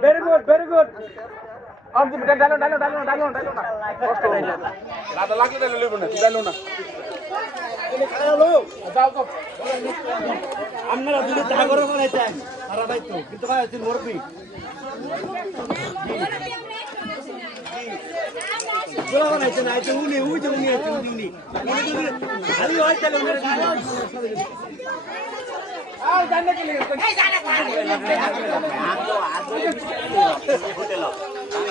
very good, very good. ডালো না কষ্ট হয়ে যায় রাত লাগলে ডালো লইব না ডালো না যাও তো আপনারা দুটো টাকা করে বানাইছেন সারা ভাই তো কিন্তু ভাই আছেন মুরব্বি গোলা বানাইছেন আইতে উনি ওই যে উনি আছেন উনি আরে ওই চলে উনি आओ जानने के लिए नहीं जाना होटल আমি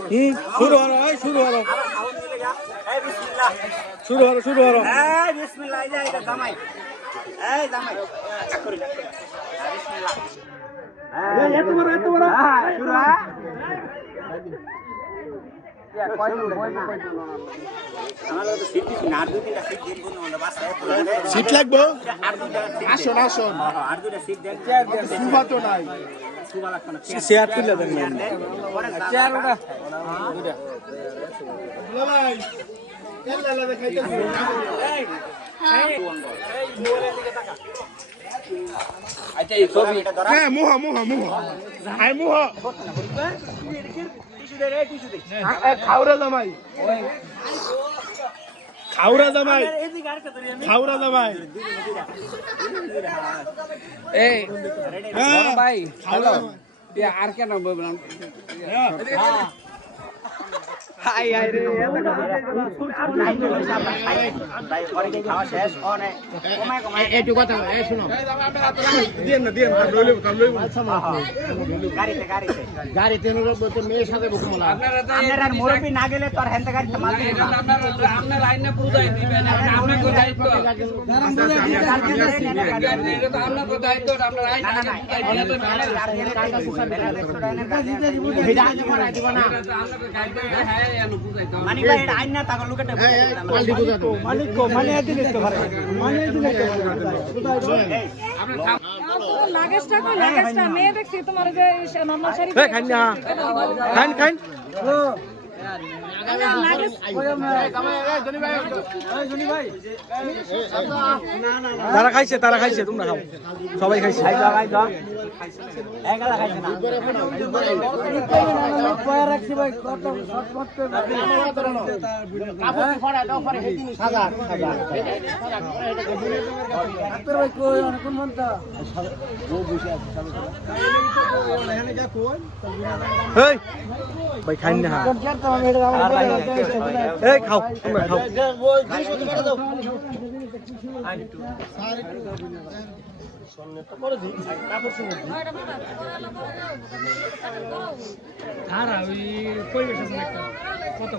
22 शुरू हो रहा है शुरू हो रहा है बिस्मिल्लाह शुरू हो रहा है बिस्मिल्लाह এই যাইটা জামাই এই জামাই করি বিসমিল্লাহ এই এত বড় শুরু হ্যাঁ সিট লাগবো আসুন আসুন সুভা তো নাই চেয়ার তুলে দেন চেয়ার ওটা ভাই আচ্ছা এই ছবি হ্যাঁ মুহ আই মুহ খাওরা জামাই এই ভাই হ্যালো আর কেন বললাম হাই হাই রে ভাই পরে কি খাওয়া শেষ অনে কমায় একটু কথা এই শুনো দেন কামলই গাড়িতে তো মেয়ে সাথে বকমলা আপনারা মুরব্বি না গেলে তো আর হেনতে গাড়িতে মাল দিবেন আপনারা লাইনে পুরাই দিবেন আপনাদের দায়িত্ব এটা তো আপনাদের দায়িত্ব আপনারা মানিক ভাই এটা আইনা তাকে লুকেটে পাল্টি বুঝা দাও মালিক কো মানে দিলে তো পারে মানে দিলে তো লাগেজটা মেয়ে দেখছি তোমার যে নরমাল শাড়ি খান না খান ও তারা খাইছে তোমরা খাও সবাই খাইছে ভাই খাই না এই খাও তোমরা খাও কত